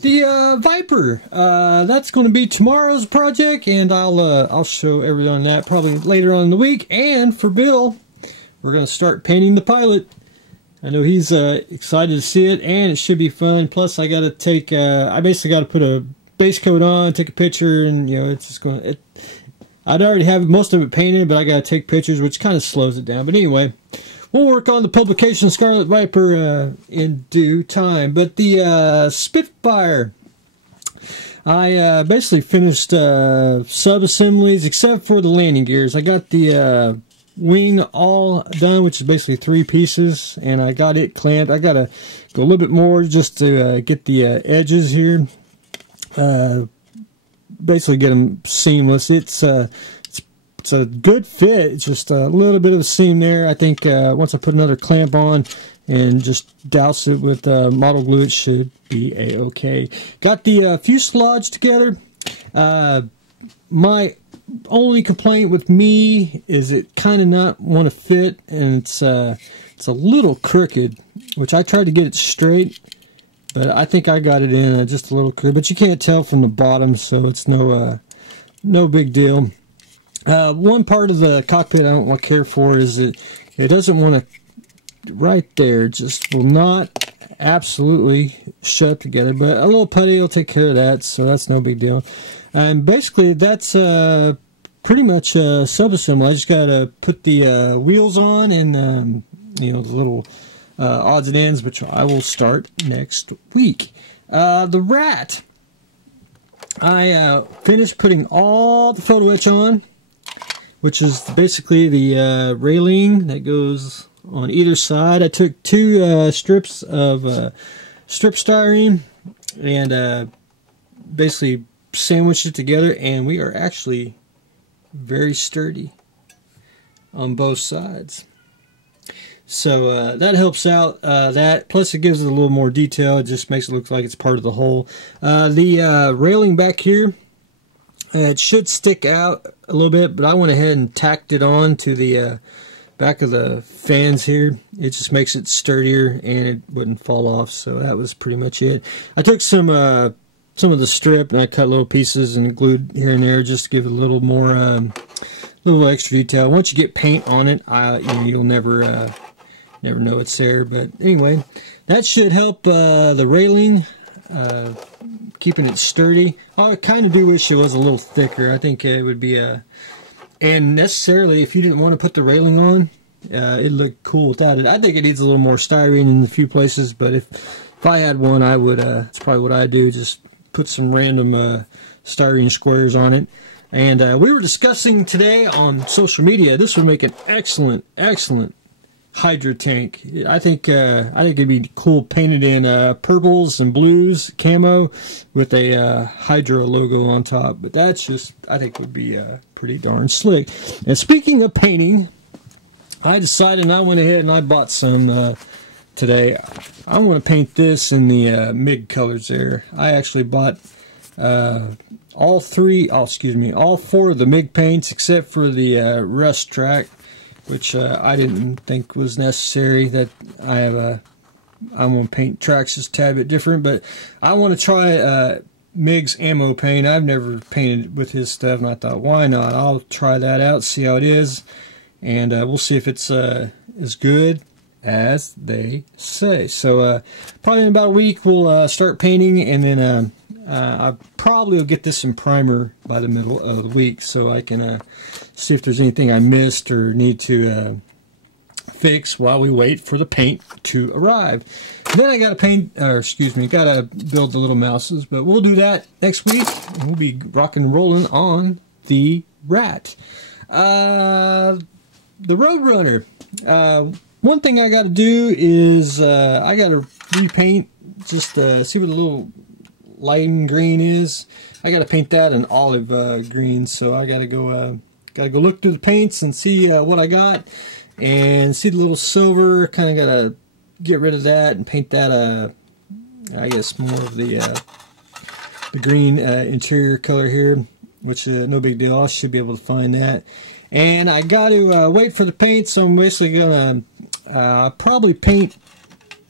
The Viper, that's going to be tomorrow's project, and I'll show everything on that probably later on in the week. And for Bill, we're going to start painting the pilot. I know he's excited to see it, and it should be fun. Plus, I got to take, I basically got to put a base coat on, take a picture, and you know, it's just going to, I'd already have most of it painted, but I got to take pictures, which kind of slows it down. But anyway, we'll work on the publication Scarlet Viper in due time. But the Spitfire, I basically finished sub-assemblies except for the landing gears. I got the wing all done, which is basically 3 pieces, and I got it clamped. I got to go a little bit more just to get the edges here. Basically get them seamless. It's a good fit. It's just a little bit of a seam there. I think once I put another clamp on and just douse it with model glue, it should be a-okay. Got the fuselage together. My only complaint with me is it kind of not want to fit, and it's a little crooked, which I tried to get it straight, but I think I got it in just a little crooked. But you can't tell from the bottom, so it's no big deal. One part of the cockpit I don't care for is that it doesn't want to, right there, just will not absolutely shut together. But a little putty will take care of that, so that's no big deal. And basically, that's pretty much sub-assembly. I just got to put the wheels on and, you know, the little odds and ends, which I will start next week. The Ratte, I finished putting all the photo etch on, which is basically the railing that goes on either side. I took 2 strips of strip styrene and basically sandwiched it together, and we are actually very sturdy on both sides. So that helps out. That plus it gives it a little more detail. It just makes it look like it's part of the whole. The railing back here, it should stick out a little bit, but I went ahead and tacked it on to the back of the fans here. It just makes it sturdier and it wouldn't fall off. So that was pretty much it. I took some of the strip and I cut little pieces and glued here and there just to give it a little more, little extra detail. Once you get paint on it, you know, you'll never know it's there. But anyway, that should help the railing, keeping it sturdy. I kind of do wish it was a little thicker. I think it would be and necessarily if you didn't want to put the railing on, it'd look cool without it. I think it needs a little more styrene in a few places, but if I had one, I would. That's probably what I'd do. Just put some random styrene squares on it. And we were discussing today on social media, this would make an excellent hydro tank. I think it'd be cool painted in purples and blues camo with a hydro logo on top. But that's just, I think, would be pretty darn slick. And speaking of painting, I decided, and I went ahead and I bought some today. I want to paint this in the MIG colors there. I actually bought all 4 of the MIG paints except for the rust track, which I didn't think was necessary. That I want to paint tracks just a tad bit different, but I want to try MIG's ammo paint. I've never painted with his stuff, and I thought, why not? I'll try that out, see how it is, and we'll see if it's as good as they say. So probably in about a week we'll start painting, and then I probably will get this in primer by the middle of the week, so I can see if there's anything I missed or need to fix while we wait for the paint to arrive. Then I got to paint, or excuse me, got to build the little mouses, but we'll do that next week. We'll be rocking and rolling on the Ratte. The Roadrunner. One thing I got to do is I got to repaint, just see what the little lime green is. I got to paint that an olive green, so I got to go look through the paints and see what I got, and see the little silver. Kind of got to get rid of that and paint that I guess more of the green interior color here, which no big deal. I should be able to find that. And I got to wait for the paint, so I'm basically gonna probably paint,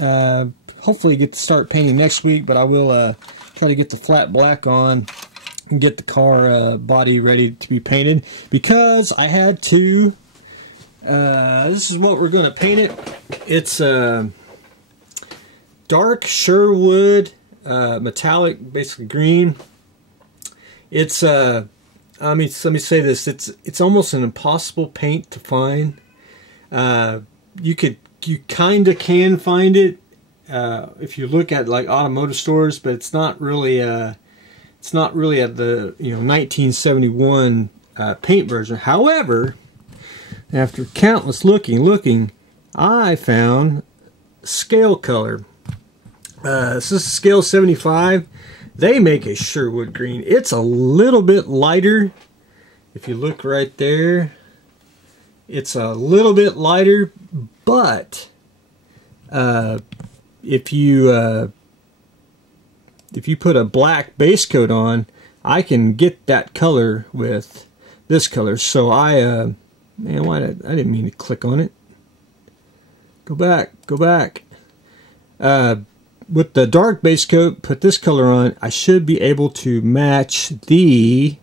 hopefully get to start painting next week, but I will try to get the flat black on and get the car body ready to be painted, because I had to. This is what we're going to paint it. It's dark Sherwood metallic, basically green. It's let me say this. It's almost an impossible paint to find. You kind of can find it if you look at like automotive stores, but it's not really at the 1971 paint version. However, after countless looking, I found scale color. This is scale 75. They make a Sherwood green. It's a little bit lighter. If you look right there, it's a little bit lighter, but if you put a black base coat on, I can get that color with this color. So man, I didn't mean to click on it. Go back. With the dark base coat, put this color on, I should be able to match the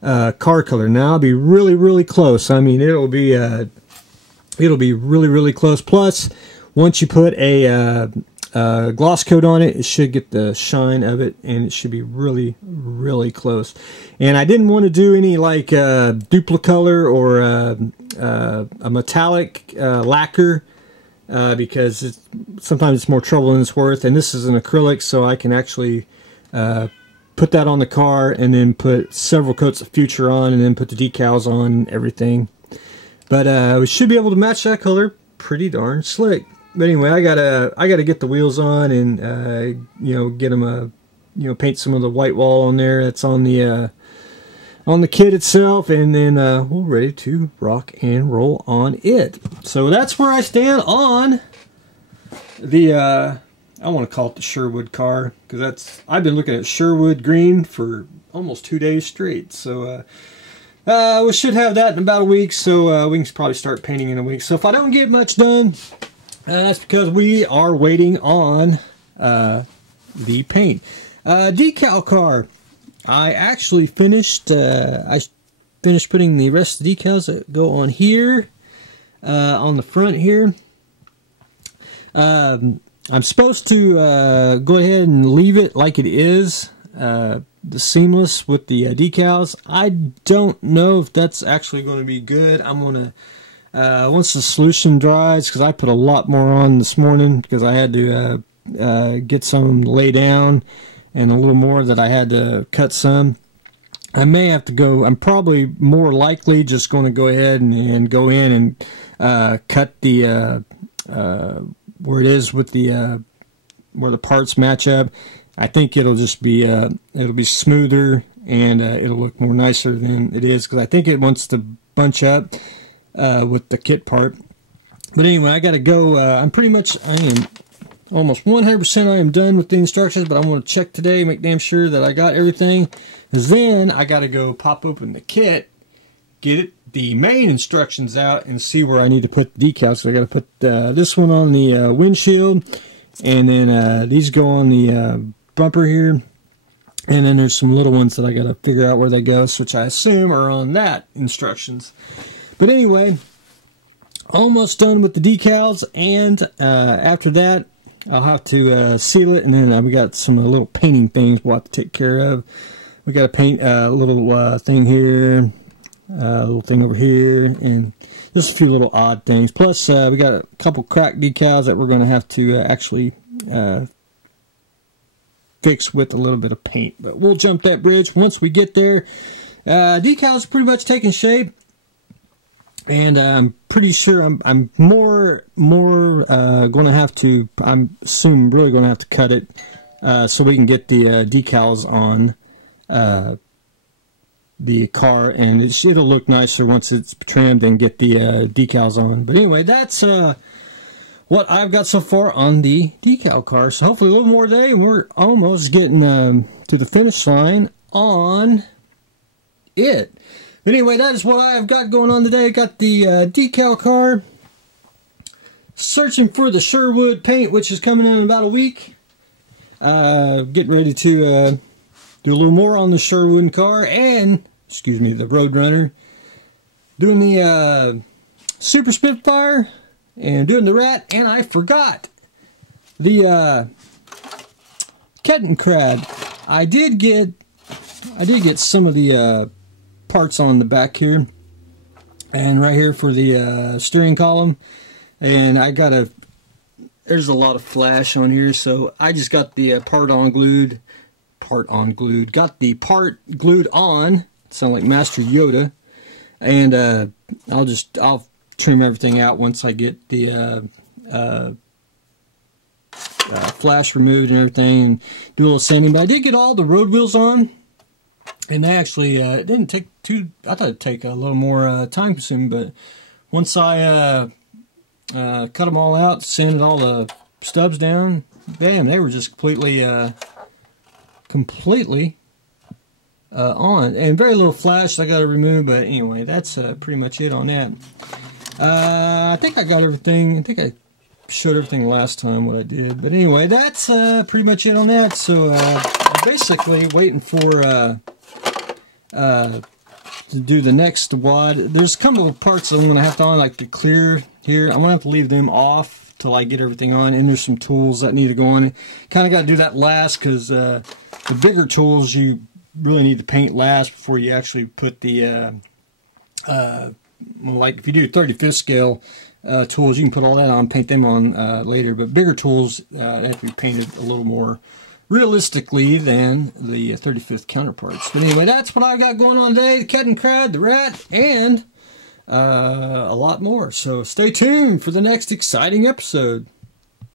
car color. Now I'll be really close. I mean, it'll be really close. Plus, once you put a gloss coat on it, it should get the shine of it, and it should be really close. And I didn't want to do any like duplicolor or a metallic lacquer. Because sometimes it's more trouble than it's worth, and this is an acrylic, so I can actually put that on the car and then put several coats of Future on and then put the decals on and everything. But we should be able to match that color pretty darn slick. But anyway, I gotta get the wheels on and get them paint some of the white wall on there that's on the kit itself, and then we're ready to rock and roll on it. So that's where I stand on the I want to call it the Sherwood car, because I've been looking at Sherwood green for almost 2 days straight. So we should have that in about a week, so we can probably start painting in a week. So if I don't get much done, that's because we are waiting on the paint. Decal car. I actually finished. I finished putting the rest of the decals that go on here, on the front here. I'm supposed to go ahead and leave it like it is, the seamless with the decals. I don't know if that's actually going to be good. I'm gonna once the solution dries, because I put a lot more on this morning because I had to get some lay down, and a little more that I had to cut some. I may have to go, I'm probably more likely just going to go ahead and go in and cut the where it is with the where the parts match up. I think it'll just be it'll be smoother, and it'll look more nicer than it is, because I think it wants to bunch up with the kit part. But anyway, I got to go. I am almost 100% I am done with the instructions, but I'm going to check today, make damn sure that I got everything. Because then I got to go pop open the kit, get the main instructions out, and see where I need to put the decals. So I got to put this one on the windshield, and then these go on the bumper here. And then there's some little ones that I got to figure out where they go, which I assume are on that instructions. But anyway, almost done with the decals, and after that, I'll have to seal it, and then we got some little painting things we'll have to take care of. We got to paint a little thing here, a little thing over here, and just a few little odd things. Plus, we got a couple cracked decals that we're going to have to actually fix with a little bit of paint. But we'll jump that bridge once we get there. Decals are pretty much taking shape. And I'm pretty sure I'm more going to have to, assume really going to have to cut it so we can get the decals on the car, and it'll look nicer once it's trimmed and get the decals on. But anyway, that's what I've got so far on the decal car. So hopefully a little more today, and we're almost getting to the finish line on it. But anyway, that is what I've got going on today. I got the decal car, searching for the Sherwood paint, which is coming in about a week. Getting ready to do a little more on the Sherwood car and, excuse me, the Roadrunner. Doing the Super Spitfire and doing the Rat, and I forgot the Kettenkrad. I did get some of the parts on the back here and right here for the steering column, and I got there's a lot of flash on here, so I just got the part glued, got the part glued on. Sound like Master Yoda. And I'll trim everything out once I get the flash removed and everything, and do a little sanding. But I did get all the road wheels on, and they actually it didn't take I thought it'd take a little more time consuming. But once I cut them all out, sanded all the stubs down, bam, they were just completely on, and very little flash I got to remove. But anyway, that's pretty much it on that. I think I got everything. I think I showed everything last time what I did. But anyway, that's pretty much it on that. So I'm basically waiting for to do the next wad. There's a couple of parts I'm gonna have to on, like the clear here. I'm gonna have to leave them off till I get everything on. And there's some tools that need to go on. Kind of got to do that last, because the bigger tools you really need to paint last before you actually put the like if you do 35th scale tools, you can put all that on, paint them on later. But bigger tools have to be painted a little more realistically than the 35th counterparts. But anyway, that's what I got going on today: the Kettenkrad, the Rat, and a lot more. So stay tuned for the next exciting episode.